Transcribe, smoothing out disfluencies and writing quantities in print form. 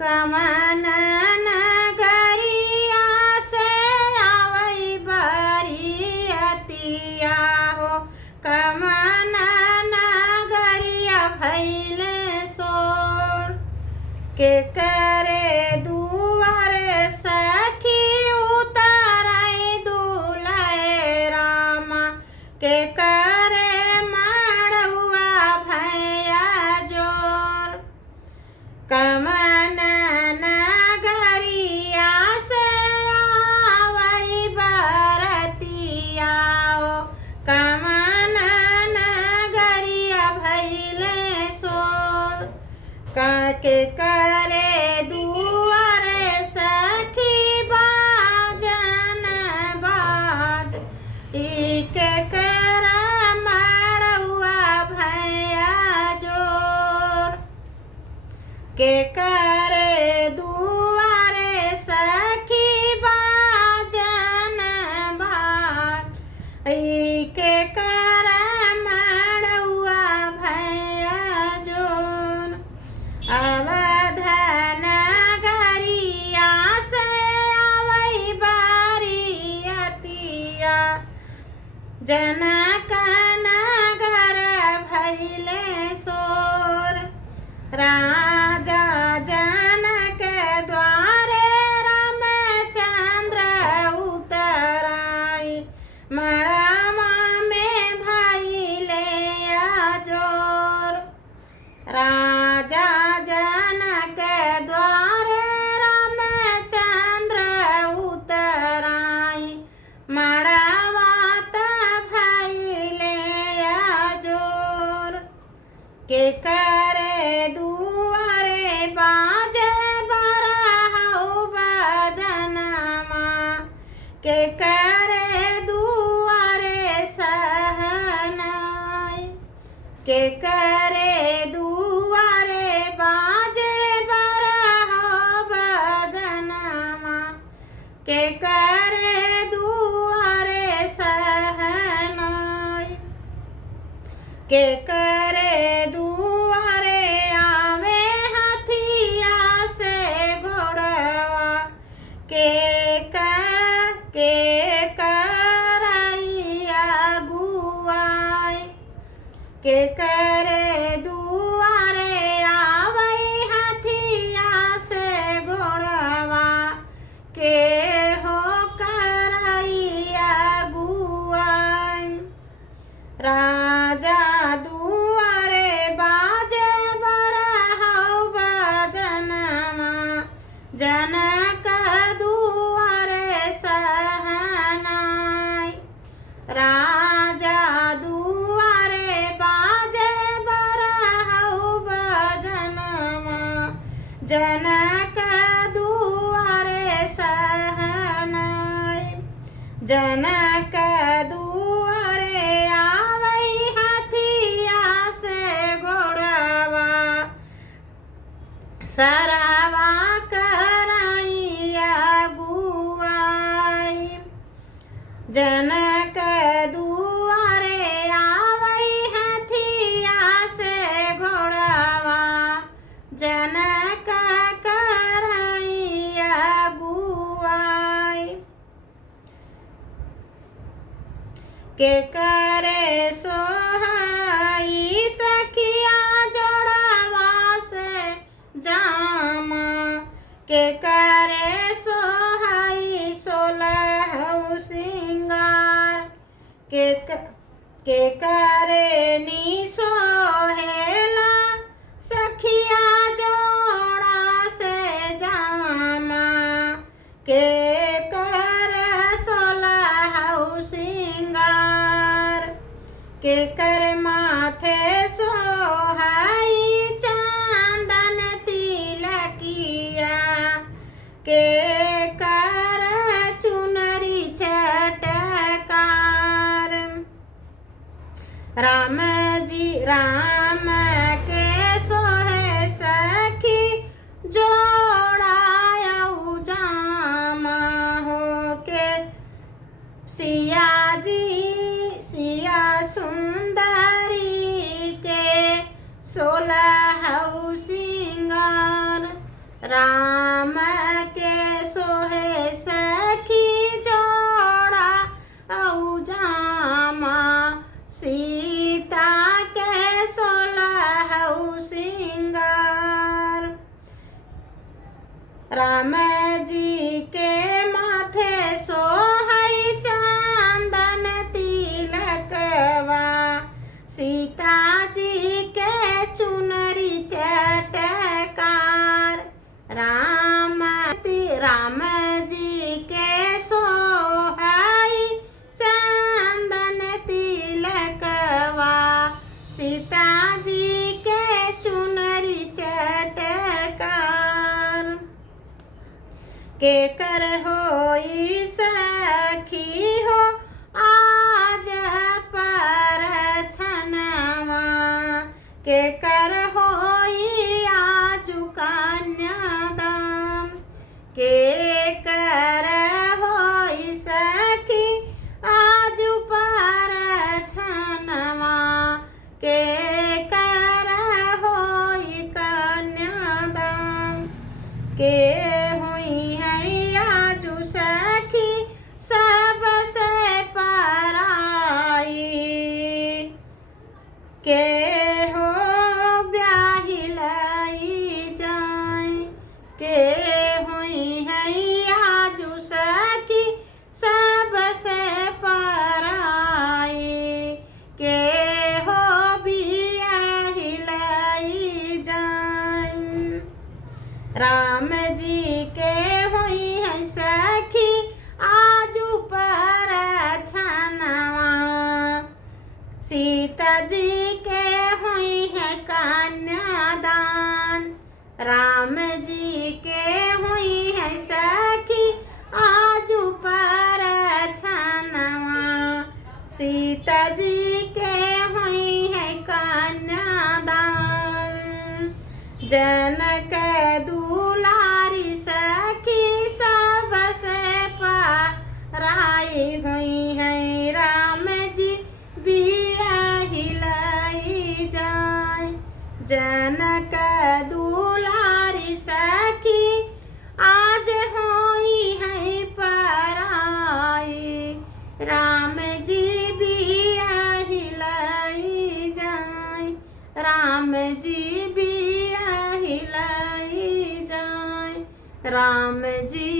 कवन नगरिया से आवई बरियतिया हो, कवन नगरिया भइले सोर। के करे दुआरे सखी उतारई दुलय रामा, के करे मड़ुआ भैया जोर। कवन नगरिया से आवई बरतिया हो, कवन नगरिया भइले सोर। के करे दुआरे सखी बाजन बाज, के कर मड़ुआ भैया जोर। के करे दुआरे सखी बाजन बाज, के कर मड़ुआ भैया जोर। अवध नगरिया से आवई बरियतिया, जनक नगर भइले सोर। राजा जनक द्वारे रामचंद्र उतराई, मड़वा में भइले अजोर। राजा जनक द्वारे रामचंद्र उतराई, मड़वा त भइले अजोर। के करे दुआरे बाजे बरहउ बजनमा, के करे दुआरे सहनाई। के करे दुआरे बाजे बरहउ बजनमा, के करे दुआरे सहनाई। के करे दुआरे आवे हथिया से घोड़वा, के करैया गुआई। के करे दुआरे आवई हथिया से घोड़वा, के हो करैया गुआई। राजा दुआरे बाजे बरहउ बजनमा, जनक दुआरे सहनाई। राजा दुआरे बाजे बरहउ बजनमा, जनक दुआरे सहनाई। जनक दुआरे आवई हथिया से घोड़वा, सरवा करैया गुआई। जनक दुआरे आवई हथिया से घोड़वा, जनक करैया गुआई। के करे सोहाई सखिया जोड़वा से जामा, के करे सोहाई सोलहउ सिंगार। के करे नी सोहेला सखिया जोड़ा से जामा, के कर सोलहउ सिंगार। के कर माथे सोहाई चांदन तिलकिया, के कर चुनरी चटकार। राम के सोहे सखी जोड़ायउ जामा हो, के सिया सुंदरी के सोलहउ सिंगार। राम के सोहे सखी जोड़ा औ जामा सीता के सोलहु सिंगार राम जी के माथे सोहई चंदन तिलकवा सीता जी के चुनरी चटकार राम जी के सोहई चंदन तिलकवा सीता जी के चुनरी चटकार के कर होई सखी हो आज पर छनवा के कर होई आजु कन्यादान के कर होई सखी आजु पर छनवा के कर होई कन्यादान के हुई है आजु सखी सबसे पराई के हो ब्याही लाई जाए के हुई है आजु सखी सबसे पराई के हो ब्याही लाई जाए राम जी के हुई है सखी आजू पर छनवा सीता जी के हुई है कन्यादान राम जी के हुई है सखी आजू पर छनवा सीता जी के हुई है कन्यादान जनक दुलारी सखी सबसे पराई हुई है राम जी बियाही लाई जाए जनक दुलारी सखी आज हुई है पराई राम जी बियाही लाई जाए राम जी बियाही लाई जाए राम जी